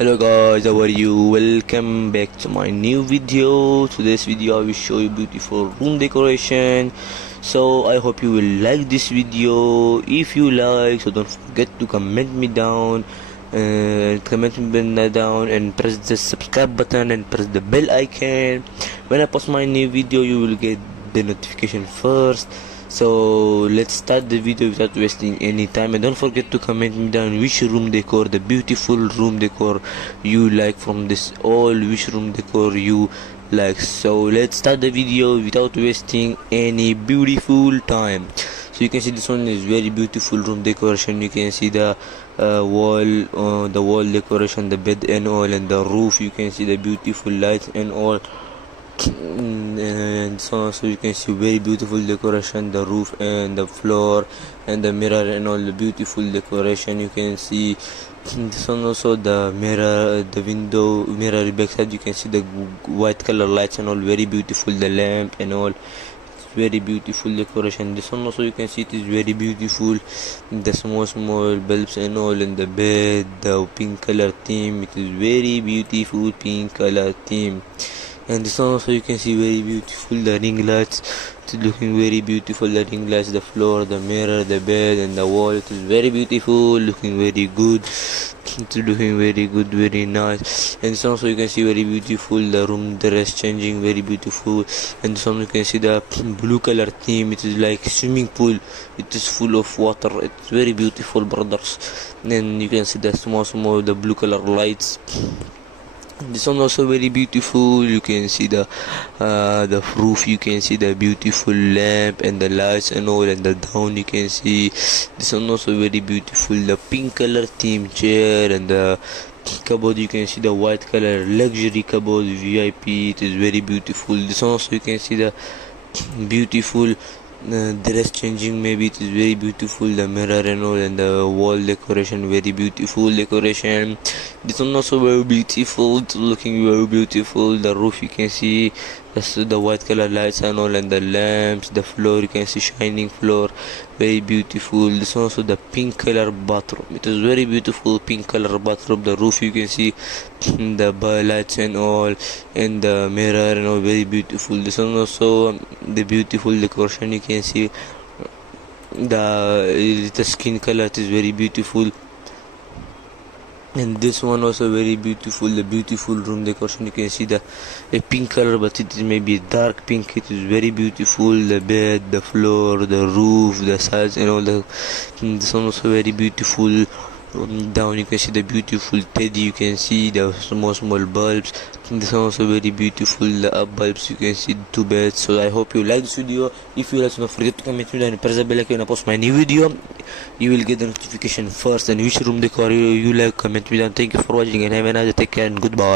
Hello guys, how are you? Welcome back to my new video. Today's video I will show you beautiful room decoration. So I hope you will like this video. If you like, so don't forget to comment me down and press the subscribe button and press the bell icon. When I post my new video, you will get the notification first. So let's start the video without wasting any time, and don't forget to comment me down which room decor, the beautiful room decor you like from this all, which room decor you like. So let's start the video without wasting any beautiful time. So you can see this one is very beautiful room decoration. You can see the wall decoration, the bed and all, and the roof. You can see the beautiful lights and all, and so you can see very beautiful decoration, the roof and the floor and the mirror and all the beautiful decoration. You can see this one also, the mirror, the window mirror backside. You can see the white color lights and all, very beautiful, the lamp and all. It's very beautiful decoration. This one also you can see it is very beautiful, the small bulbs and all, in the bed, the pink color theme. It is very beautiful pink color theme. And this one also you can see very beautiful, the ring lights. It's looking very beautiful, the ring lights, the floor, the mirror, the bed and the wall. It is very beautiful, looking very good. It's looking very good, very nice. And this one also you can see very beautiful, the room dress changing, very beautiful. And this one you can see the blue color theme. It is like swimming pool, it is full of water. It's very beautiful, brothers. And you can see the small the blue color lights. This one also very beautiful. You can see the roof. You can see the beautiful lamp and the lights and all, and the down you can see this one also very beautiful, the pink color theme chair and the cupboard. You can see the white color luxury cupboard VIP. It is very beautiful. This one also you can see the beautiful dress changing, maybe it is very beautiful, the mirror and all, and the wall decoration, very beautiful decoration. This one also very beautiful, it's looking very beautiful. The roof you can see the white color lights and all, and the lamps. The floor you can see shining floor, very beautiful. This one also the pink color bathroom. It is very beautiful pink color bathroom. The roof you can see the lights and all, and the mirror and all, very beautiful. This one also the beautiful decoration. You can see the skin color. It is very beautiful. And this one also very beautiful, the beautiful room decoration. You can see a pink color, but it is maybe dark pink. It is very beautiful, the bed, the floor, the roof, the sides and all. This one also very beautiful. Down you can see the beautiful teddy. You can see the small bulbs. This one also very beautiful, the up bulbs. You can see two beds. So I hope you like this video. If you like, don't forget to comment me and press the bell icon when I post my new video. You will get the notification first. And which room decor you like, comment me down. Thank you for watching and have a nice day. Take care and goodbye.